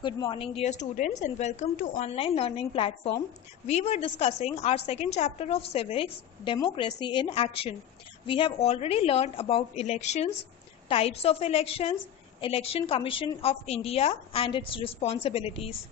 Good morning, dear students, and welcome to online learning platform. We were discussing our second chapter of civics, democracy in action. We have already learned about elections, types of elections, Election Commission of India and its responsibilities.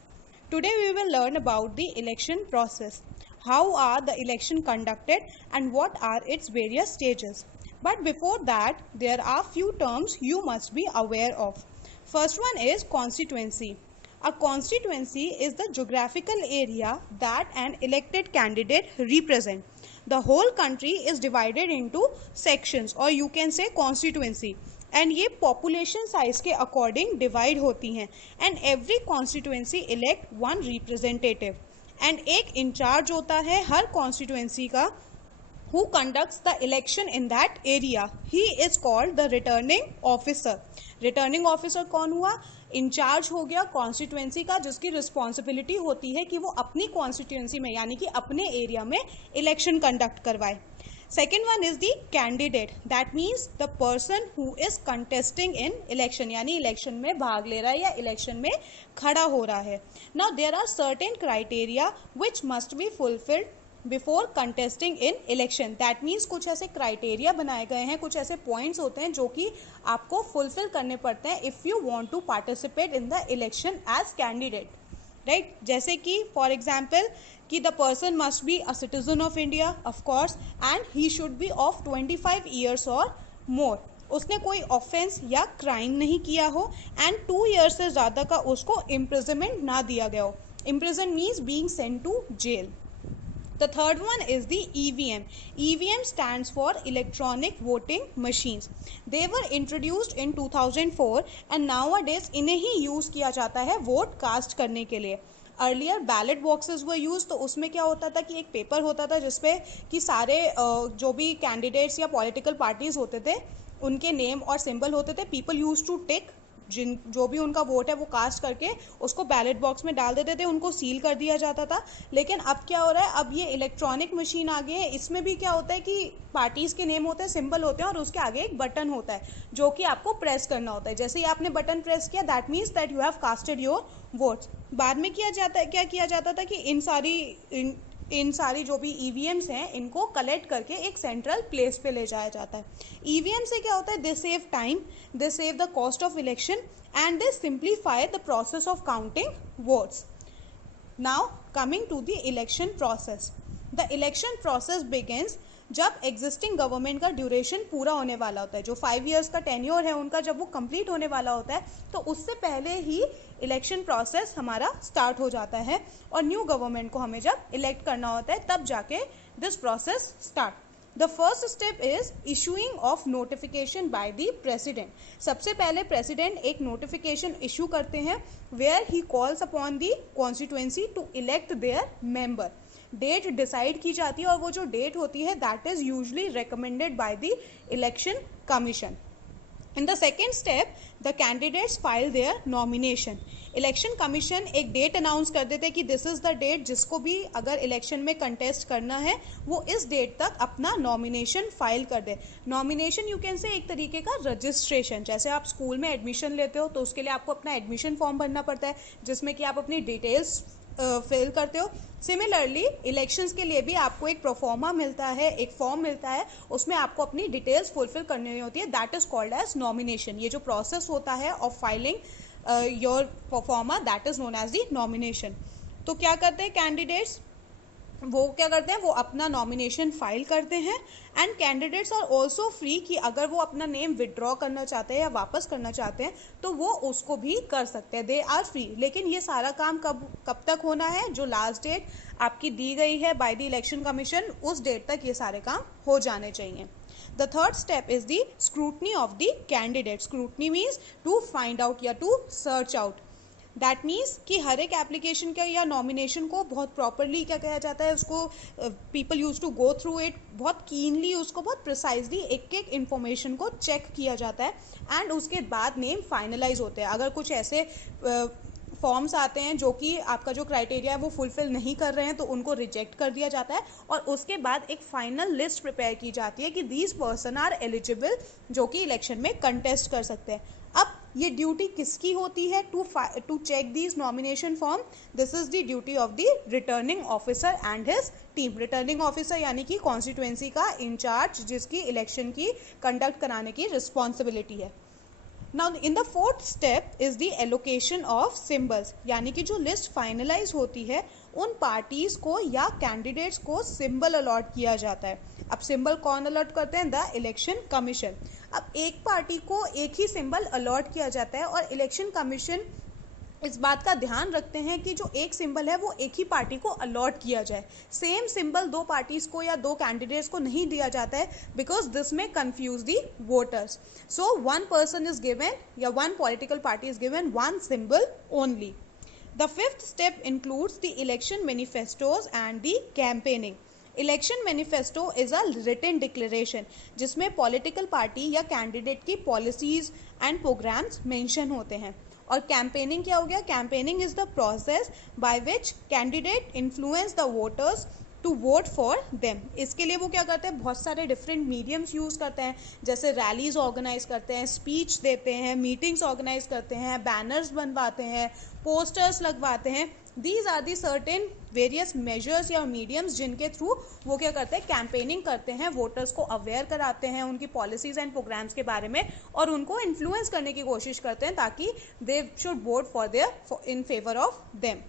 Today we will learn about the election process. How are the election conducted and what are its various stages? But before that, there are few terms you must be aware of. First one is constituency. A constituency is the geographical area that an elected candidate represents. The whole country is divided into sections or you can say constituency. And ये population size के according divide होती हैं and every constituency elect one representative and एक in charge होता है हर constituency का who conducts the election in that area. He is called the returning officer. Returning officer कौन हुआ? इंचार्ज हो गया कॉन्स्टिट्यूएंसी का जिसकी रिस्पॉन्सिबिलिटी होती है कि वो अपनी कॉन्स्टिट्यूएंसी में यानी कि अपने एरिया में इलेक्शन कंडक्ट करवाए. Second one is the candidate. That means the person who is contesting in election यानी इलेक्शन में भाग ले रहा है या इलेक्शन में खड़ा हो रहा है. Now there are certain criteria which must be fulfilled before contesting in election. That means कुछ ऐसे क्राइटेरिया बनाए गए हैं, कुछ ऐसे पॉइंट्स होते हैं जो कि आपको फुलफिल करने पड़ते हैं if you want to participate in the election as candidate, right. जैसे कि फॉर एग्जांपल कि the person must be a citizen of India of course and he should be of 25 years और मोर. उसने कोई offence या crime नहीं किया हो एंड 2 ईयर्स से ज़्यादा का उसको इम्प्रिजनमेंट ना दिया गया हो. Imprison means being sent to jail. The third one is the EVM. EVM stands for Electronic Voting Machines. They were introduced in 2004 and nowadays इन्हें ही यूज़ किया जाता है वोट कास्ट करने के लिए. Earlier ballot boxes were use, तो उसमें क्या होता था कि एक पेपर होता था जिसपे कि सारे जो भी कैंडिडेट्स या पॉलिटिकल पार्टीज होते थे उनके नेम और सिंबल होते थे. पीपल यूज टू टिक जो भी उनका वोट है वो कास्ट करके उसको बैलेट बॉक्स में डाल देते थे, उनको सील कर दिया जाता था. लेकिन अब क्या हो रहा है, अब ये इलेक्ट्रॉनिक मशीन आ गई है. इसमें भी क्या होता है कि पार्टीज़ के नेम होते हैं, सिंबल होते हैं और उसके आगे एक बटन होता है जो कि आपको प्रेस करना होता है. जैसे ही आपने बटन प्रेस किया that means that you have casted your votes. बाद में क्या किया जाता था कि इन सारी जो भी ईवीएम्स हैं इनको कलेक्ट करके एक सेंट्रल प्लेस पे ले जाया जाता है. ईवीएम से क्या होता है, they save time, they save the cost of election and they simplify the process of counting votes. Now coming to the election process. The election process begins जब एग्जिस्टिंग गवर्नमेंट का ड्यूरेशन पूरा होने वाला होता है. जो 5 ईयर्स का tenure है उनका जब वो कंप्लीट होने वाला होता है तो उससे पहले ही इलेक्शन प्रोसेस हमारा स्टार्ट हो जाता है और न्यू गवर्नमेंट को हमें जब इलेक्ट करना होता है तब जाके this process start. The first step is issuing of notification by the president. सबसे पहले प्रेसिडेंट एक नोटिफिकेशन इशू करते हैं where he calls upon the constituency to elect their member. Date decide की जाती है और वो जो डेट होती है that is usually recommended by the election commission. In the second step, the candidates file their nomination. Election commission एक date announce कर देते हैं कि दिस इज़ द डेट जिसको भी अगर इलेक्शन में कंटेस्ट करना है वो इस डेट तक अपना नॉमिनेशन फाइल कर दे. नॉमिनेशन यू कैन से एक तरीके का रजिस्ट्रेशन. जैसे आप स्कूल में एडमिशन लेते हो तो उसके लिए आपको अपना एडमिशन फॉर्म भरना पड़ता है जिसमें कि आप अपनी डिटेल्स फिल करते हो. सिमिलरली इलेक्शंस के लिए भी आपको एक प्रोफॉर्मा मिलता है, एक फॉर्म मिलता है, उसमें आपको अपनी डिटेल्स फुलफिल करनी होती है. That is called as nomination. ये जो प्रोसेस होता है of filing your proforma that is known as the nomination. तो क्या करते हैं कैंडिडेट्स, वो क्या करते हैं, वो अपना नॉमिनेशन फाइल करते हैं and candidates are also free कि अगर वो अपना नेम विड्रॉ करना चाहते हैं या वापस करना चाहते हैं तो वो उसको भी कर सकते हैं. They are free. लेकिन ये सारा काम कब तक होना है, जो लास्ट डेट आपकी दी गई है बाय द इलेक्शन कमीशन उस डेट तक ये सारे काम हो जाने चाहिए. The third step is the scrutiny of the candidate. Scrutiny means to find out या to search out. That means कि हर एक एप्लीकेशन का या नॉमिनेशन को बहुत प्रॉपरली क्या कहा जाता है, उसको people use to go through it, बहुत कीनली उसको बहुत प्रिसाइजली एक एक इन्फॉर्मेशन को चेक किया जाता है एंड उसके बाद नेम फाइनलाइज होते हैं. अगर कुछ ऐसे फॉर्म्स आते हैं जो कि आपका जो क्राइटेरिया है वो फुलफिल नहीं कर रहे हैं तो उनको रिजेक्ट कर दिया जाता है और उसके बाद एक फाइनल लिस्ट प्रिपेयर की जाती है कि दीज पर्सन आर एलिजिबल जो कि इलेक्शन में कंटेस्ट कर सकते हैं. अब ये ड्यूटी किसकी होती है? To check these nomination form, this is the duty of the returning officer and his team. Returning officer यानी कि कॉन्स्टिट्यूएंसी का इंचार्ज, जिसकी इलेक्शन की कंडक्ट कराने की रिस्पॉन्सिबिलिटी है। Now in the fourth step is the allocation of symbols, यानी कि जो लिस्ट फाइनलाइज होती है उन पार्टीज को या कैंडिडेट्स को सिंबल अलॉट किया जाता है। अब सिंबल कौन अलॉट करते हैं? The election commission. अब एक पार्टी को एक ही सिंबल अलॉट किया जाता है और इलेक्शन कमीशन इस बात का ध्यान रखते हैं कि जो एक सिंबल है वो एक ही पार्टी को अलॉट किया जाए। सेम सिंबल दो पार्टीज को या दो कैंडिडेट्स को नहीं दिया जाता है, बिकॉज दिस में confuse the voters. So one person is given या one political party is given one symbol only. The fifth step includes the election manifestos and the campaigning. Election manifesto is a written declaration जिसमें political party या candidate की policies and programmes mention होते हैं। और campaigning क्या हो गया? Campaigning is the process by which candidate influence the voters to vote for them. इसके लिए वो क्या करते हैं? बहुत सारे डिफरेंट मीडियम्स यूज़ करते हैं, जैसे रैलीज ऑर्गेनाइज करते हैं, स्पीच देते हैं, मीटिंग्स ऑर्गेनाइज करते हैं, बैनर्स बनवाते हैं, पोस्टर्स लगवाते हैं। These are the certain various measures या मीडियम्स जिनके थ्रू वो क्या करते हैं? कैंपेनिंग करते हैं, वोटर्स को अवेयर कराते हैं उनकी पॉलिसीज एंड प्रोग्राम्स के बारे में और उनको इन्फ्लुएंस करने की कोशिश करते हैं ताकि they should vote for their in favour of them.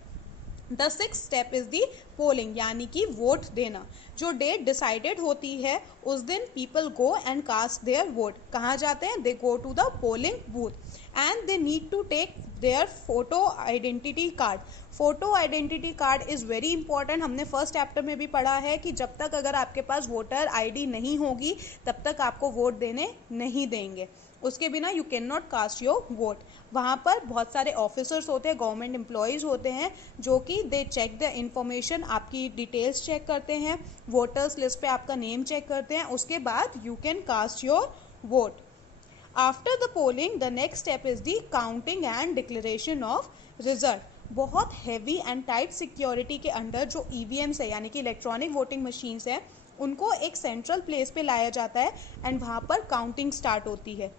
The sixth step is the polling, यानी कि वोट देना। जो डेट डिसाइडेड होती है उस दिन people go and cast their vote. कहाँ जाते हैं? They go to the polling booth and they need to take their photo identity card. Photo identity card is very important. हमने फर्स्ट चैप्टर में भी पढ़ा है कि जब तक अगर आपके पास वोटर आईडी नहीं होगी तब तक आपको वोट देने नहीं देंगे। उसके बिना you can not cast your vote. वहाँ पर बहुत सारे ऑफिसर्स होते हैं, गवर्नमेंट एम्प्लॉयज़ होते हैं जो कि दे चेक द इंफॉर्मेशन, आपकी डिटेल्स चेक करते हैं, वोटर्स लिस्ट पे आपका नेम चेक करते हैं, उसके बाद you can cast your vote. After the polling the next step is the counting and declaration of result. बहुत हैवी एंड टाइट सिक्योरिटी के अंडर जो ईवीएम्स है यानी कि इलेक्ट्रॉनिक वोटिंग मशीन्स हैं उनको एक सेंट्रल प्लेस पे लाया जाता है एंड वहाँ पर काउंटिंग स्टार्ट होती है।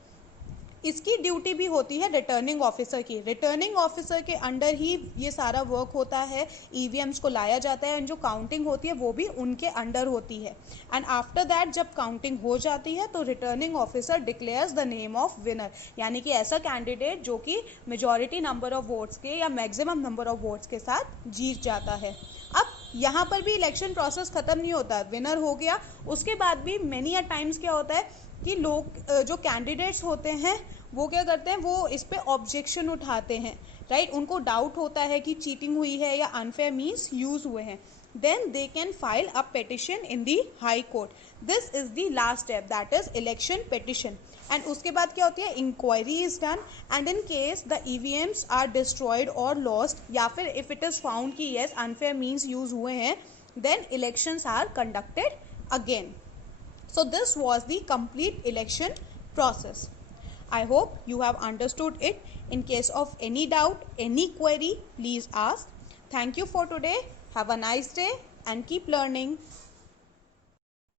इसकी ड्यूटी भी होती है रिटर्निंग ऑफिसर की। रिटर्निंग ऑफिसर के अंडर ही ये सारा वर्क होता है, ईवीएम्स को लाया जाता है एंड जो काउंटिंग होती है वो भी उनके अंडर होती है। एंड आफ्टर दैट जब काउंटिंग हो जाती है तो returning officer declares the name of winner, यानी कि ऐसा कैंडिडेट जो कि मेजॉरिटी नंबर ऑफ वोट्स के या मैक्सिमम नंबर ऑफ वोट्स के साथ जीत जाता है। अब यहाँ पर भी इलेक्शन प्रोसेस ख़त्म नहीं होता, विनर हो गया उसके बाद भी मैनी अ टाइम्स क्या होता है कि लोग जो कैंडिडेट्स होते हैं वो क्या करते हैं? वो इस पे ऑब्जेक्शन उठाते हैं, राइट? उनको डाउट होता है कि चीटिंग हुई है या अनफेयर मीन्स यूज हुए हैं। Then they can file a petition in the high court. This is the last step, that is election petition. And उसके बाद क्या होती है? Inquiry is done and in case the EVMs are destroyed और lost या फिर if it is found कि yes unfair means use हुए हैं, then elections are conducted again. So this was the complete election process. I hope you have understood it. In case of any doubt, any query, please ask. Thank you for today. Have a nice day and keep learning.